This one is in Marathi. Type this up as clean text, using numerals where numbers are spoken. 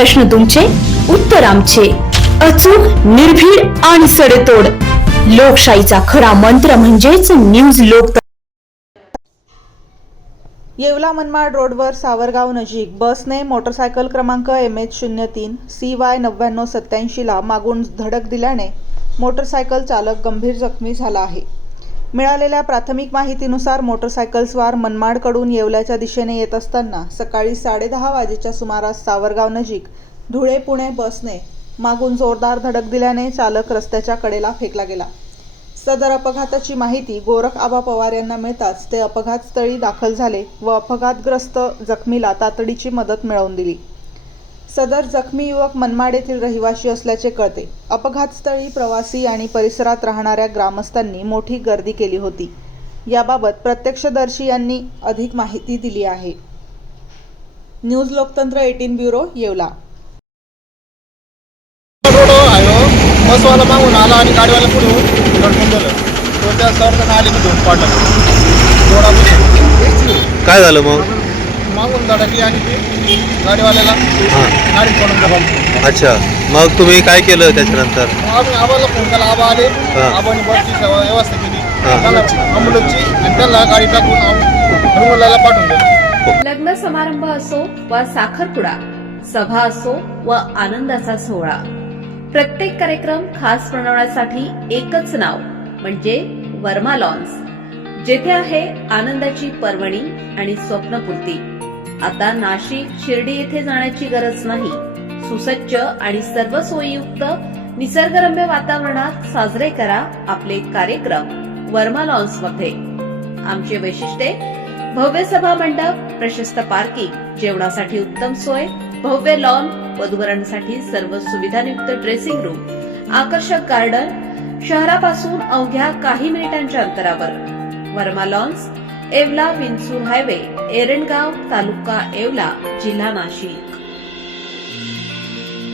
प्रश्न तुमचे, उत्तर आमचे. अचूक, निर्भीड आणि सडेतोड. लोकशाहीचा खरा मंत्र म्हणजेच न्यूज लोक. येवला मनमाड रोडवर सावरगाव नजीक बसने मोटरसायकल क्रमांक MH03 CY 9987 ला मागून धडक दिल्याने मोटरसायकल चालक गंभीर जखमी झाला आहे. मिळालेल्या प्राथमिक माहितीनुसार मोटरसायकलस्वार मनमाडकडून येवल्याच्या दिशेने येत असताना सकाळी 10:30 वाजेच्या सुमारास सावरगाव नजीक धुळे पुणे बसने मागून जोरदार धडक दिल्याने चालक रस्त्याच्या कडेला फेकला गेला. सदर अपघाताची माहिती गोरख आबा पवार यांना मिळताच ते अपघातस्थळी दाखल झाले व अपघातग्रस्त जखमीला तातडीची मदत मिळवून दिली. सदर जखमी युवक मनमाड येथील रहिवासी असल्याचे कळते. अपघातस्थळी प्रवासी आणि परिसरात राहणाऱ्या ग्रामस्थांनी मोठी गर्दी केली होती. याबाबत प्रत्यक्षदर्शी यांनी अधिक माहिती दिली आहे. न्यूज लोकतंत्र 18 ब्युरो येवला. बसवाला मागून आला आणि गाडीवाला पुढून धडकून दिलं. तो त्या सरनं आली घेऊन पाडला. काय झालं मग? मागून धडकली आणि ती गाडीवाल्याला गाडी पडून दिली. अच्छा, मग तुम्ही काय केलं त्याच्यानंतर? आम्ही आबाला फोन केला. आबा आले. आबाने बसची व्यवस्था केली, त्याला ॲम्ब्युलन्सची, आणि त्याला गाडी टाकून रुग्णालयाला पाठवून दिलं. लग्न समारंभ असो वा साखरपुडा, सभा असो व आनंदाचा सोहळा, प्रत्येक कार्यक्रम खास बनवण्यासाठी एकच नाव म्हणजे वर्मा लॉन्स, जेथे आहे आनंदाची पर्वणी आणि स्वप्नपूर्ती. आता नाशिक शिर्डी येथे जाण्याची गरज नाही. सुसज्ज आणि सर्व सोयीयुक्त निसर्गरम्य वातावरणात साजरे करा आपले कार्यक्रम वर्मा लॉन्स मध्ये. आमचे वैशिष्ट्ये: भव्य सभा मंडप, प्रशस्त पार्किंग, जेवणासाठी उत्तम सोय, भव्य लॉन, वधूवरांसाठी सर्व सुविधायुक्त ड्रेसिंग रूम, आकर्षक गार्डन, शहरापासून अवघ्या काही मिनिटांच्या अंतरावर. वर्मा लॉन्स, येवला विंचूर हायवे, एरंडगाव, तालुका येवला, जिल्हा नाशिक.